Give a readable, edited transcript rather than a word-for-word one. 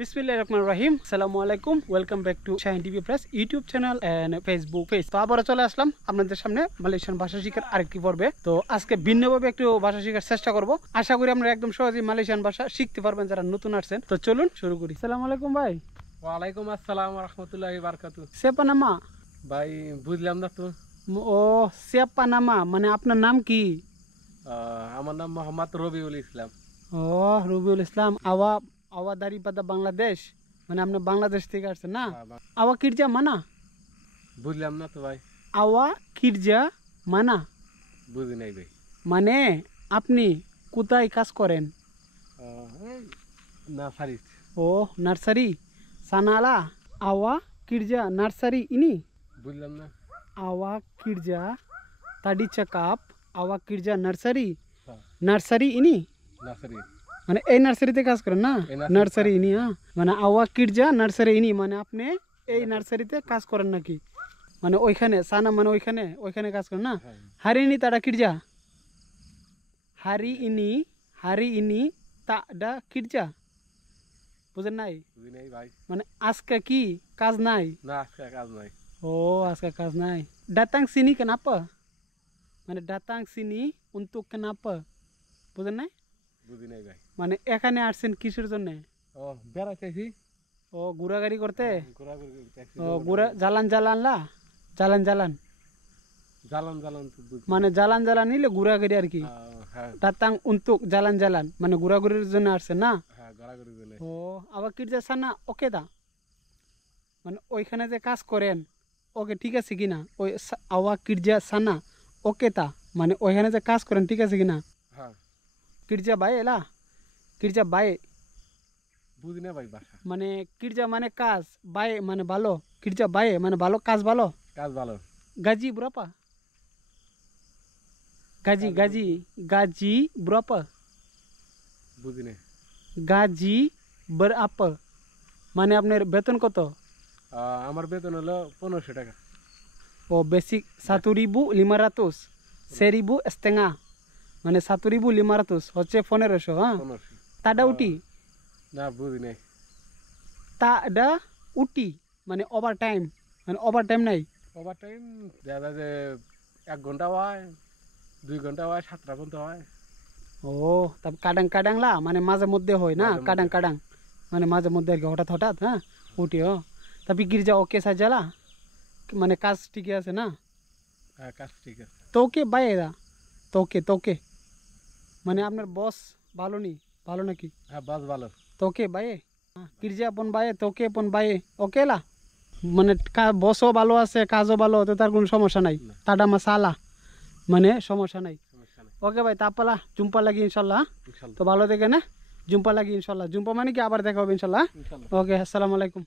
बिस्मिल्लाहिर्रहमानिर्रहीम अस्सलामुअलैकुम welcome back to Shaheen TV press YouTube channel and Facebook page. তো আবারো চলে আসলাম আপনাদের সামনে মালয়েশিয়ান ভাষা শেখার আরেকটি পর্বে। তো আজকে ভিন্নভাবে একটু ভাষা শেখার চেষ্টা করব। আশা করি আপনারা একদম সহজেই মালয়েশিয়ান ভাষা শিখতে পারবেন যারা নতুন আসছেন। তো চলুন শুরু করি। আসসালামু আলাইকুম ভাই। ওয়ালাইকুম আসসালাম ওয়া রাহমাতুল্লাহি ওয়া বারাকাতুহু। সিয়াপা নামা? ভাই বুঝলাম না তো। ও সিয়াপা নামা মানে আপনার নাম কি? আমার নাম মোহাম্মদ রবিউল ইসলাম। ও রবিউল ইসলাম। আওয়া আওয়া দারিপাদা বাংলাদেশ, মানে আপনি বাংলাদেশ থেকে আসছেন না? আওয়া কিরজা মানা? বুঝলাম না তো ভাই। আওয়া কিরজা মানা বুঝি নাই ভাই। মানে আপনি কোথায় কাজ করেন? নার্সারি। ও নার্সারি সানালা। আওয়া কিরজা নার্সারি ইনি? বুঝলাম না। আওয়া কিরজা তাডি চাকাপ আওয়া কিরজা নার্সারি হ্যাঁ। নার্সারি ইনি নার্সারি মানে এই নার্সারিতে কাজ করেন না? নার্সারি ইনি। হ্যাঁ মানে আওয়া কিরজা নার্সারি ইনি মানে আপনি এই নার্সারিতে কাজ করেন নাকি? মানে ওইখানে সানা মানে ওইখানে ওইখানে কাজ করেন না? হারি ইনি তাডা কিরজা হারি ইনি তাডা কিরজা বুঝেন নাই? বুঝি নাই ভাই। মানে আজকে কি কাজ নাই? না আজকে কাজ নাই। ও আজকে কাজ নাই। datang sini kenapa? মানে datang sini untuk kenapa বুঝেন নাই? বুঝি নাই ভাই। মানে এখানে আসছেন কিসের জন্য? ও বেড়াইতেছি। ও ঘোরাঘুরি করতে? ঘোরাঘুরি করতেছি। ও ঘোরা জালান লা জালান জালান তো বুঝি। মানে জালান নিলে ঘোরাঘুরি আর কি। হ্যাঁ datang untuk জালান মানে ঘোরাঘুরির জন্য আসছেন না? হ্যাঁ ঘোরাঘুরির জন্য। ও আবার কিরজা সানা ওকে দা মানে ওইখানে যে কাজ করেন ওকে ঠিক আছে কিনা? ওই আওয়া কিরজা সানা ওকে তা মানে ওইখানে যে কাজ করেন ঠিক আছে কিনা? হ্যাঁ কিরজা বাই এলা কিরজা বাই বুঝি না ভাই ভাষা। মানে কিরজা মানে কাজ, বাই মানে ভালো, কিরজা বাই মানে ভালো কাজ ভালো। কাজ ভালো। গাজি বুড়াপা গাজি বুড়াপা বুঝি না। গাজি berapa মানে আপনার বেতন কত? আমার বেতন হলো 1500 টাকা। ও বেসিক 1.500 1.500 মানে 1.500 হচ্ছে 1500। হ্যাঁ 1500 তাডা উটি না বুঝি নাই। তাডা উটি মানে ওভার টাইম মানে ওভার টাইম নাই? ওভার টাইম দেখা যায় যে 1 ঘন্টা হয় 2 ঘন্টা হয় 7টা পর্যন্ত হয়। ও তবে কাডাং লা মানে মাঝে মধ্যে হয় না? কাডাং মানে মাঝে মধ্যে আর কি হঠাৎ। হ্যাঁ উঠি। ও তবে গির্জা ওকে সাজালা মানে কাজ ঠিকই আছে না? হ্যাঁ কাজ ঠিক আছে। তোকে বাইরা তোকে মানে আপনার বস ভালো নাকি? হ্যাঁ বাস ভালো। তোকে বাইয়ে গির্জা আপন বাইয়ে তোকে আপন বাইয়ে ওকে লা মানে বসও ভালো আছে কাজও ভালো তো তার কোনো সমস্যা নাই। তাডা মাসালা মানে সমস্যা নাই। ওকে ভাই তাপালা জুম্পা লাগি ইনশাল্লাহ। তো ভালো থেকে না জুম্পা লাগি ইনশাল্লাহ। জুম্পা মানে কি আবার দেখা হবে ইনশাল্লাহ। ওকে আসসালামু আলাইকুম।